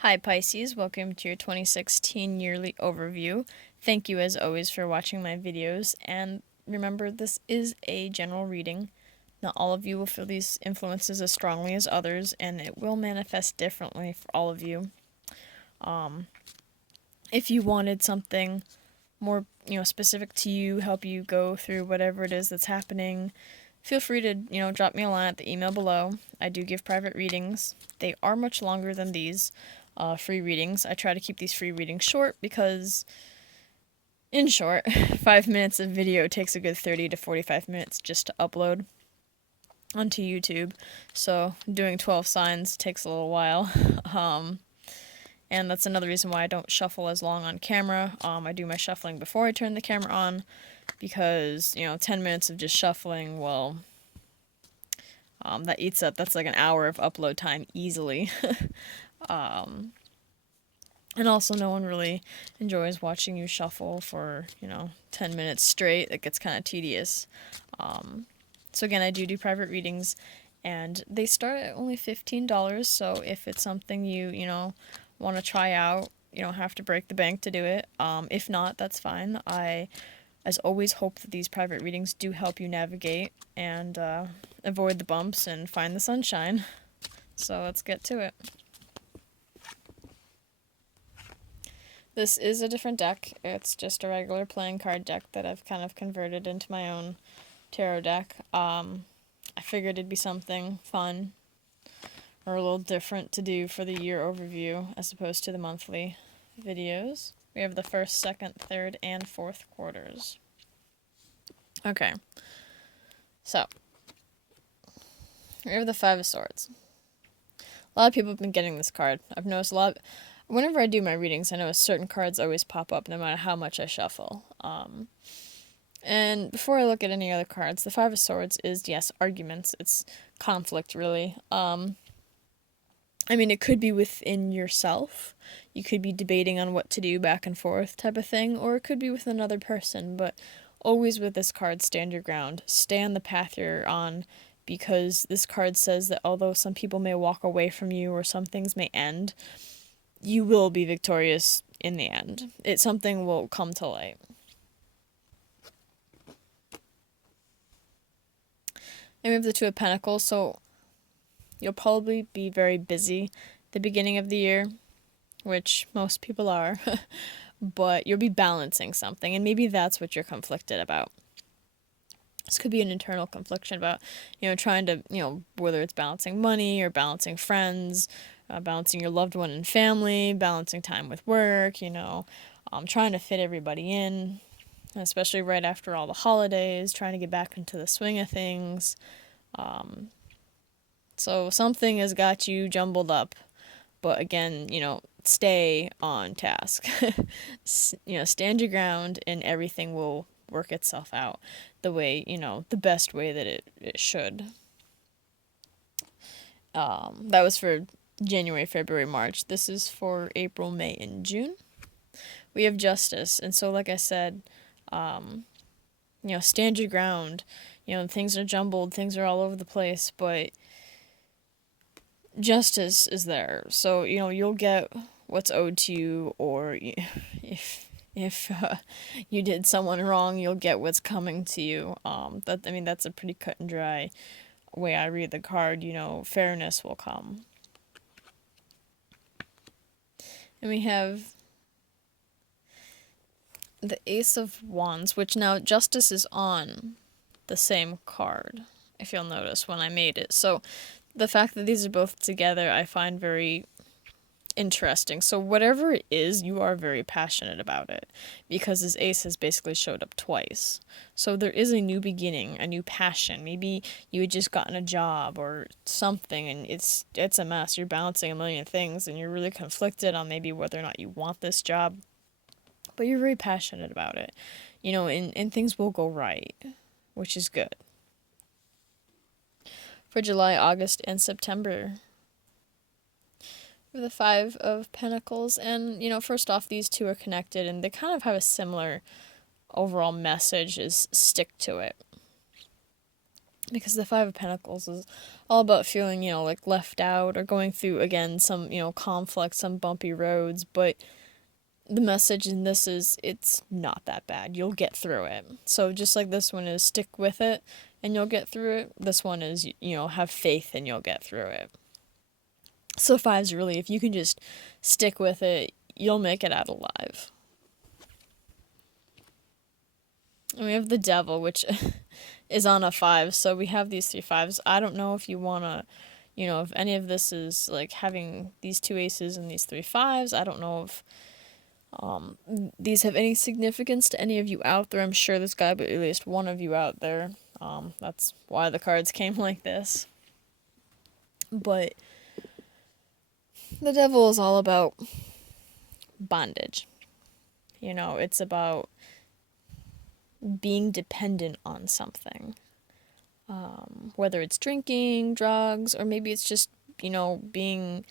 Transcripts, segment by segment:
Hi Pisces, welcome to your 2016 yearly overview. Thank you as always for watching my videos, and remember this is a general reading. Not all of you will feel these influences as strongly as others, and it will manifest differently for all of you. If you wanted something more, specific to you, help you go through whatever it is that's happening, feel free to, drop me a line at the email below. I do give private readings. They are much longer than these free readings. I try to keep these free readings short because, in short, 5 minutes of video takes a good 30 to 45 minutes just to upload onto YouTube. So doing 12 signs takes a little while. And that's another reason why I don't shuffle as long on camera. I do my shuffling before I turn the camera on because, 10 minutes of just shuffling, well, that eats up, that's like an hour of upload time easily. And also no one really enjoys watching you shuffle for, 10 minutes straight. It gets kind of tedious. So again, I do private readings, and they start at only $15, so if it's something you want to try out, you don't have to break the bank to do it. If not, that's fine. I, as always, hope that these private readings do help you navigate and avoid the bumps and find the sunshine. So let's get to it. This is a different deck. It's just a regular playing card deck that I've kind of converted into my own tarot deck. I figured it'd be something fun or a little different to do for the year overview as opposed to the monthly videos. We have the first, second, third, and fourth quarters. Okay. So, we have the Five of Swords. A lot of people have been getting this card. I've noticed whenever I do my readings, I notice certain cards always pop up no matter how much I shuffle. And before I look at any other cards, the Five of Swords is, yes, arguments. It's conflict, really. It could be within yourself. You could be debating on what to do back and forth type of thing, or it could be with another person, but always with this card, stand your ground. Stay on the path you're on, because this card says that although some people may walk away from you or some things may end, you will be victorious in the end. Something will come to light. And we have the Two of Pentacles, so you'll probably be very busy the beginning of the year, which most people are, but you'll be balancing something, and maybe that's what you're conflicted about. This could be an internal confliction about, trying to, whether it's balancing money or balancing friends, balancing your loved one and family, balancing time with work, trying to fit everybody in, especially right after all the holidays, trying to get back into the swing of things. So something has got you jumbled up, but again, stay on task. Stand your ground, and everything will work itself out the way, the best way that it should. That was for January, February, March. This is for April, May, and June. We have Justice, and so like I said, stand your ground. Things are jumbled, things are all over the place, but justice is there. So, you'll get what's owed to you, or if you did someone wrong, you'll get what's coming to you. That's a pretty cut and dry way I read the card. Fairness will come. And we have the Ace of Wands, which now Justice is on the same card, if you'll notice when I made it. So the fact that these are both together, I find very interesting. So whatever it is, you are very passionate about it, because this ace has basically showed up twice. So there is a new beginning, a new passion. Maybe you had just gotten a job or something, and it's a mess. You're balancing a million things, and you're really conflicted on maybe whether or not you want this job, but you're very passionate about it, and things will go right, which is good. For July, August, and September, the Five of Pentacles, and first off, these two are connected, and they kind of have a similar overall message: is stick to it. because the Five of Pentacles is all about feeling, like left out or going through, again, some, conflict, some bumpy roads. But the message in this is it's not that bad. You'll get through it. So just like this one is stick with it and you'll get through it, this one is, have faith and you'll get through it. So fives really, if you can just stick with it, you'll make it out alive. And we have the Devil, which is on a 5. So we have these 3 5s. I don't know if you want to, if any of this is like having these 2 aces and these 3 5s. I don't know if these have any significance to any of you out there. I'm sure there's got to be at least one of you out there. That's why the cards came like this. But the Devil is all about bondage. It's about being dependent on something. Whether it's drinking, drugs, or maybe it's just, being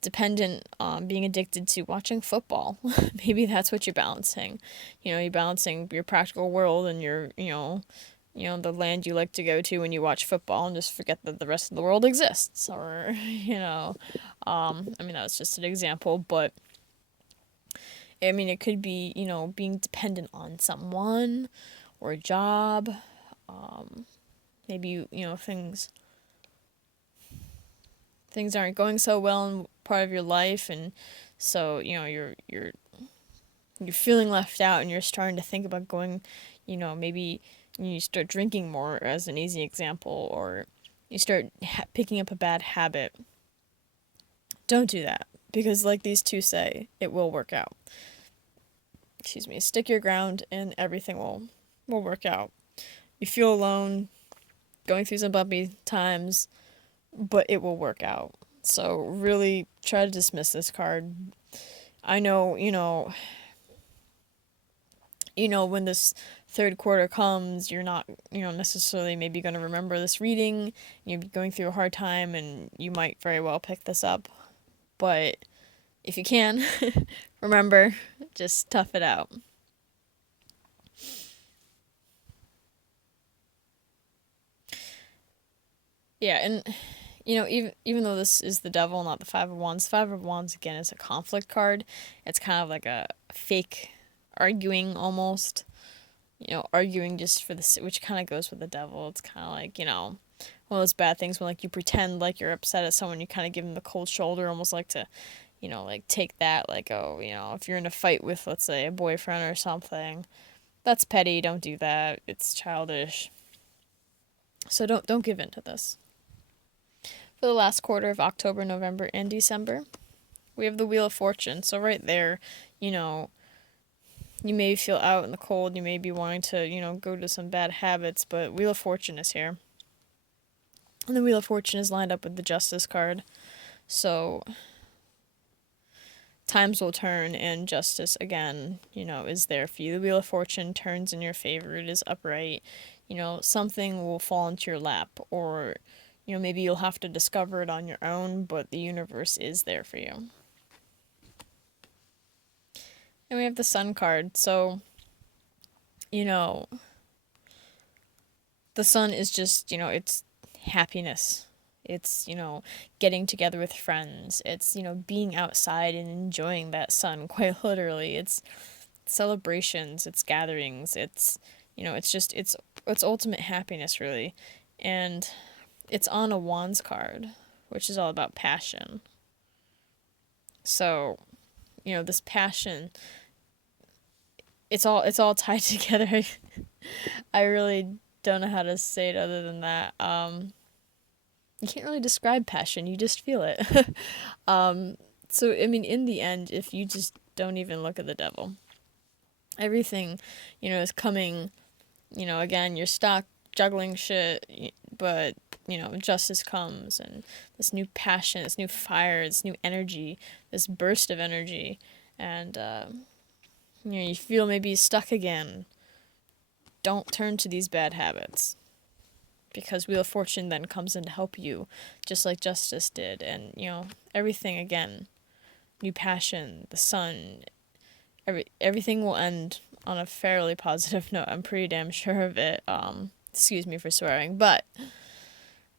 dependent on being addicted to watching football. Maybe that's what you're balancing. You're balancing your practical world and your, the land you like to go to when you watch football and just forget that the rest of the world exists. Or, that was just an example, but it could be, being dependent on someone or a job. Maybe, things aren't going so well in part of your life, and so, you're feeling left out and you're starting to think about going, maybe you start drinking more as an easy example, or you start picking up a bad habit. Don't do that, because like these 2 say, it will work out. Stick your ground and everything will work out. You feel alone, going through some bumpy times, but it will work out. So really try to dismiss this card. I know, when this 3rd quarter comes, you're not, necessarily maybe going to remember this reading. You're going through a hard time and you might very well pick this up. But if you can, remember, just tough it out. Yeah, and even though this is the Devil, not the 5 of Wands, 5 of Wands again is a conflict card. It's kind of like a fake arguing almost. Arguing just for the, which kind of goes with the Devil. It's kind of like, one of those bad things when like you pretend like you're upset at someone, you kind of give them the cold shoulder, almost like to, like take that, like, oh, if you're in a fight with, let's say, a boyfriend or something, that's petty. Don't do that. It's childish. So don't give in to this. For the last quarter of October, November, and December, we have the Wheel of Fortune. So right there, you may feel out in the cold. You may be wanting to, go to some bad habits, but Wheel of Fortune is here. And the Wheel of Fortune is lined up with the Justice card. So times will turn and justice, again, is there for you. The Wheel of Fortune turns in your favor. It is upright. Something will fall into your lap, or maybe you'll have to discover it on your own, but the universe is there for you. And we have the Sun card. So, the Sun is just, it's happiness. It's, getting together with friends. It's, being outside and enjoying that sun, quite literally. It's celebrations, it's gatherings, it's, it's ultimate happiness, really. And it's on a Wands card, which is all about passion. So, this passion, it's all tied together. I really don't know how to say it other than that. You can't really describe passion, you just feel it. So, in the end, if you just don't even look at the Devil, everything, is coming, again, you're stuck juggling shit, but, justice comes, and this new passion, this new fire, this new energy, this burst of energy, and, you feel maybe stuck again. Don't turn to these bad habits, because Wheel of Fortune then comes in to help you, just like Justice did, and, everything again, new passion, the sun, everything will end on a fairly positive note. I'm pretty damn sure of it. Excuse me for swearing, but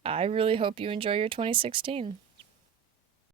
I really hope you enjoy your 2016.